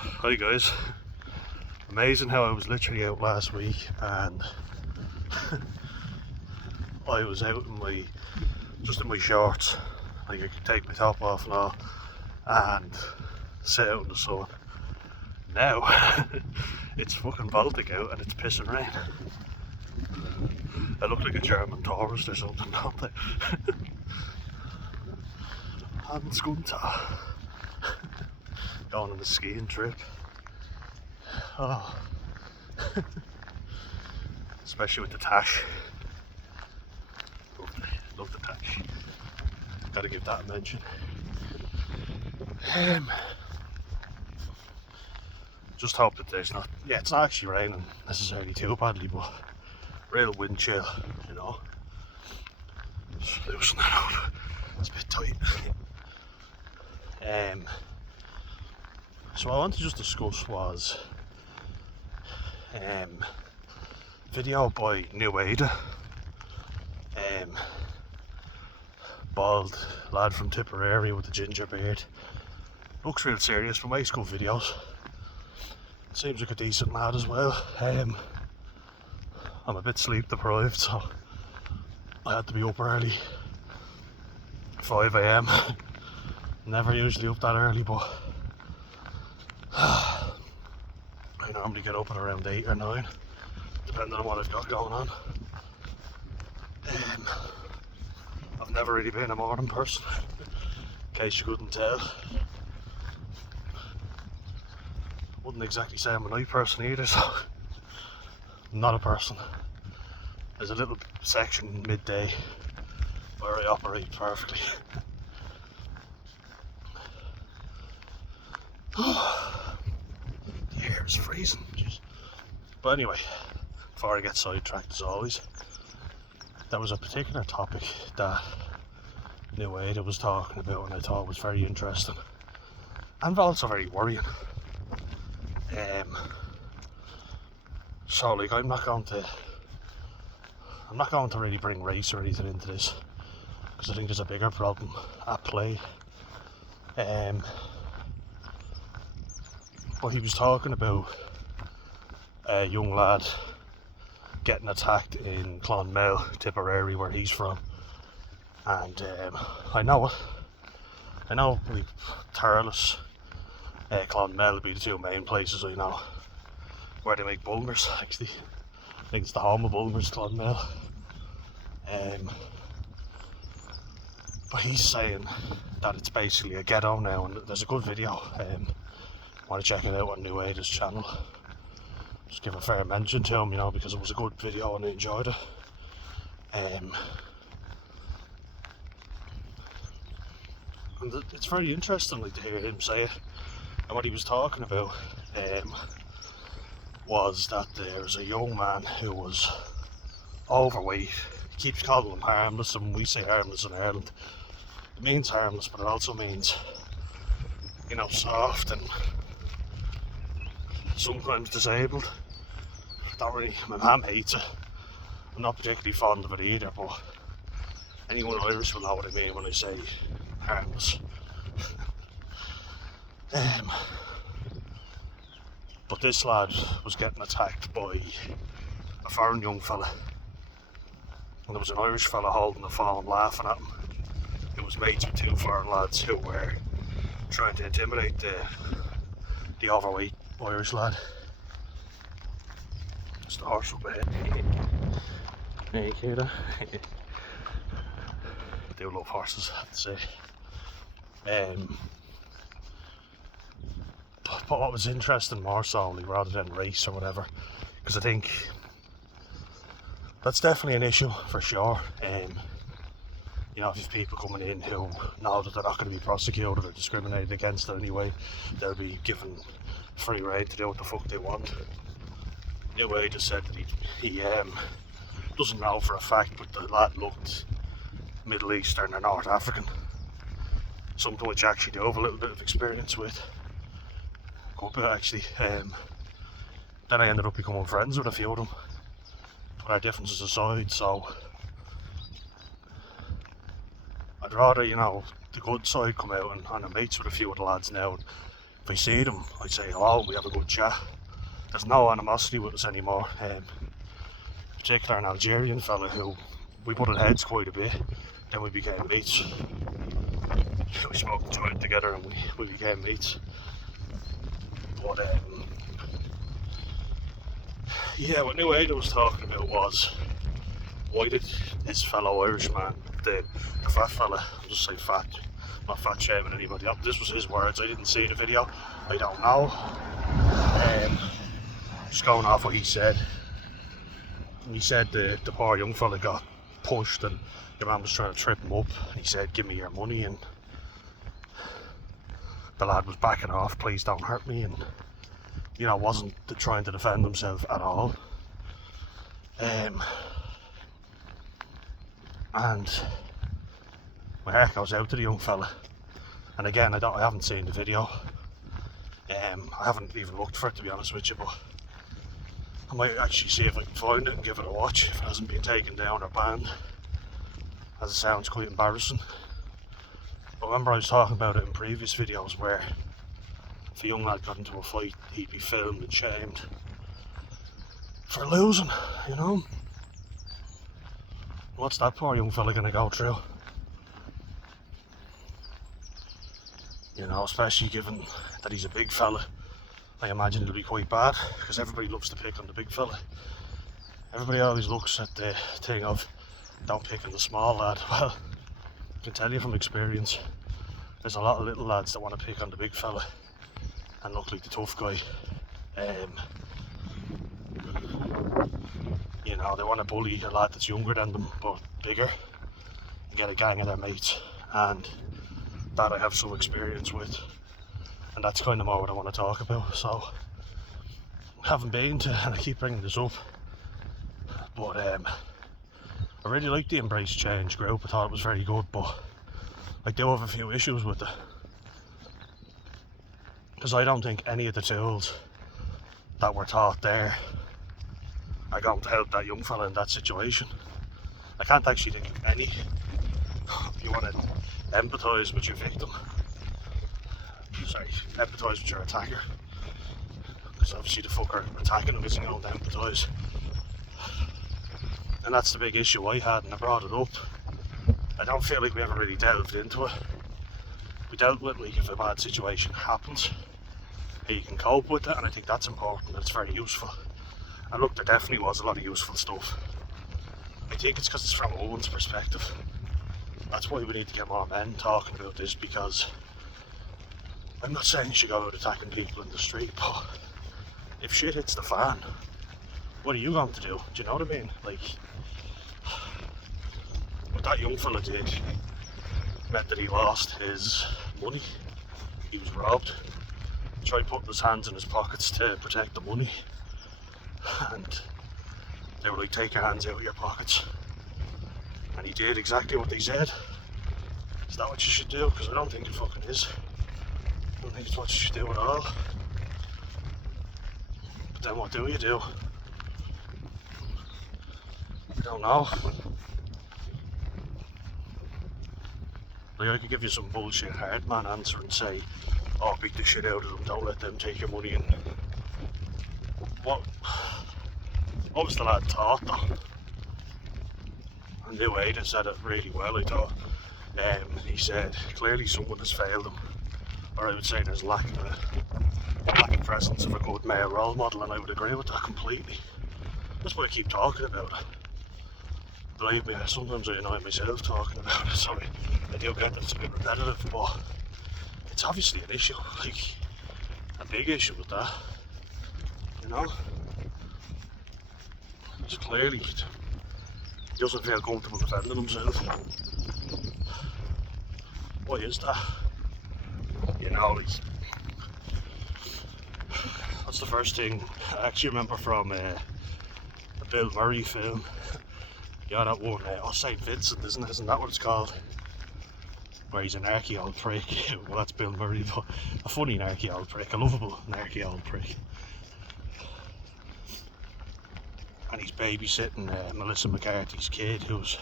Hi guys. Amazing how I was literally out last week and I was out in just in my shorts. Like I could take my top off and all and sit out in the sun. Now it's fucking Baltic out and it's pissing rain. I look like a German tourist or something, don't I? And Skunta. Going on a skiing trip. Oh. Especially with the tash. Love the tash. Gotta give that a mention. Just hope that there's not, it's not actually raining necessarily too badly, but real wind chill, you know. Just loosen that up. It's a bit tight. So what I want to just discuss was video by new ADDA, bald lad from Tipperary with a ginger beard. Looks real serious but makes good videos. Seems like a decent lad as well. I'm a bit sleep deprived, so I had to be up early, 5 AM. Never usually up that early, but I normally get up at around 8 or 9, depending on what I've got going on. I've never really been a morning person, in case you couldn't tell. Wouldn't exactly say I'm a night person either, so I'm not a person. There's a little section midday where I operate perfectly. The air is freezing. Jeez. But anyway, before I get sidetracked as always, there was a particular topic that New ADDA was talking about and I thought was very interesting and also very worrying. So like I'm not going to really bring race or anything into this because I think there's a bigger problem at play. But he was talking about a young lad getting attacked in Clonmel, Tipperary, where he's from, and I know Thurles, Clonmel would be the two main places I know where they make bulmers. Actually, I think it's the home of bulmers, Clonmel. But he's saying that it's basically a ghetto now, and there's a good video. Want to check it out on New ADDA's channel. Just give a fair mention to him, you know, because it was a good video and I enjoyed it. And it's very interesting, like, to hear him say it. And what he was talking about was that there was a young man who was overweight. He keeps calling him harmless, and when we say harmless in Ireland, it means harmless, but it also means, you know, soft and sometimes disabled. Don't really, my mum hates it. I'm not particularly fond of it either, but anyone Irish will know what I mean when I say harmless. But this lad was getting attacked by a foreign young fella, and there was an Irish fella holding the phone laughing at him. It was mates with two foreign lads who were trying to intimidate the overweight Irish lad. Just the horse up ahead. There you hear that? I do love horses, I have to say. But what was interesting more so, like, rather than race or whatever, because I think that's definitely an issue for sure. You know, if you've people coming in who know that they're not going to be prosecuted or discriminated against in any way, they'll be given free rein to do what the fuck they want. New ADDA said that he doesn't know for a fact, but the lad looked Middle Eastern or North African. Something which I actually do have a little bit of experience with. Good bit actually. Then I ended up becoming friends with a few of them. Put our differences aside, so I'd rather, you know, the good side come out, and I'm mates with a few of the lads now. if I see them, I'd say hello, we have a good chat. There's no animosity with us anymore. Particular an Algerian fella who we butted heads quite a bit, then we became mates. We smoked a joint together and we became mates. But yeah, what New ADDA was talking about was, why did his fellow Irishman, the fat fella, I'll just say fat, not fat shaming anybody up, this was his words, I didn't see the video, I don't know. Just going off what he said. And he said the poor young fella got pushed and your man was trying to trip him up, and he said, give me your money, and the lad was backing off, please don't hurt me, and you know, wasn't trying to defend himself at all. And my heart goes out to the young fella. And again, I haven't seen the video. I haven't even looked for it, to be honest with you, but I might actually see if I can find it and give it a watch if it hasn't been taken down or banned, as it sounds quite embarrassing. I remember I was talking about it in previous videos where if a young lad got into a fight, he'd be filmed and shamed for losing, you know. What's that poor young fella gonna go through? You know, especially given that he's a big fella, I imagine it'll be quite bad, because everybody loves to pick on the big fella. Everybody always looks at the thing of, don't pick on the small lad. Well, I can tell you from experience, there's a lot of little lads that want to pick on the big fella and look like the tough guy. You know, they want to bully a lad that's younger than them but bigger and get a gang of their mates, and that I have some experience with, and that's kind of more what I want to talk about. So I haven't been to, and I keep bringing this up, but I really like the Embrace Change group. I thought it was very good, but I do have a few issues with it, because I don't think any of the tools that were taught there are going to help that young fella in that situation. I can't actually think of any. You want to empathise with your victim, empathise with your attacker, because obviously the fucker attacking him isn't going to empathise. And that's the big issue I had, and I brought it up. I don't feel like we ever really delved into it. We dealt with, like, if a bad situation happens, how you can cope with it, and I think that's important, and it's very useful. And look, there definitely was a lot of useful stuff. I think it's because it's from a woman's perspective. That's why we need to get more men talking about this, because I'm not saying you should go out attacking people in the street, but if shit hits the fan, what are you going to do? Do you know what I mean? Like, what that young fella did meant that he lost his money. He was robbed. He tried putting his hands in his pockets to protect the money, and they were like, take your hands out of your pockets. And he did exactly what they said. Is that what you should do? Because I don't think it fucking is. I don't think it's what you should do at all. But then what do you do? I don't know. Like, I could give you some bullshit hard man answer and say, oh, beat the shit out of them, don't let them take your money. And what was the lad taught though? And New ADDA said it really well, I thought. He said, clearly someone has failed him, or I would say there's lack of presence of a good male role model, and I would agree with that completely. That's why I keep talking about it. Believe me, sometimes I annoy myself talking about it, so I do get that it's a bit repetitive, but it's obviously an issue, like a big issue with that, you know? It's clearly, he doesn't feel comfortable defending himself. Why is that? You know, like, that's the first thing I actually remember from a Bill Murray film. Yeah, that one, St. Vincent, isn't that what it's called? Where he's an narky old prick. Well, that's Bill Murray, but a funny narky old prick, a lovable narky old prick. And he's babysitting Melissa McCarthy's kid, who's,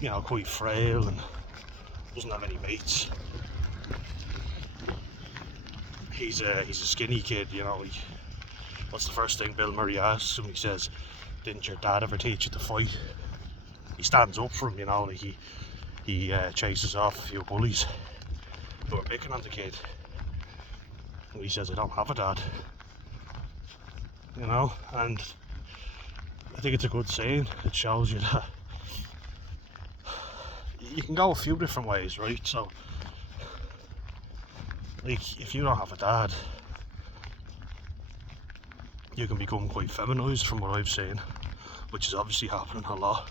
you know, quite frail and doesn't have any mates. he's a skinny kid, you know. What's the first thing Bill Murray asks him? He says, "Didn't your dad ever teach you to fight?" He stands up for him, you know. Like he chases off a few bullies who are picking on the kid. And he says, "I don't have a dad," you know. And I think it's a good saying. It shows you that you can go a few different ways, right? So, like, if you don't have a dad, you can become quite feminised, from what I've seen, which is obviously happening a lot.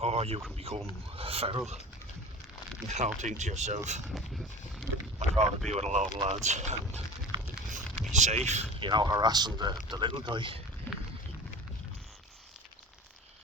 Or you can become feral. You know, think to yourself, I'd rather be with a load of lads and be safe, you know, harassing the little guy.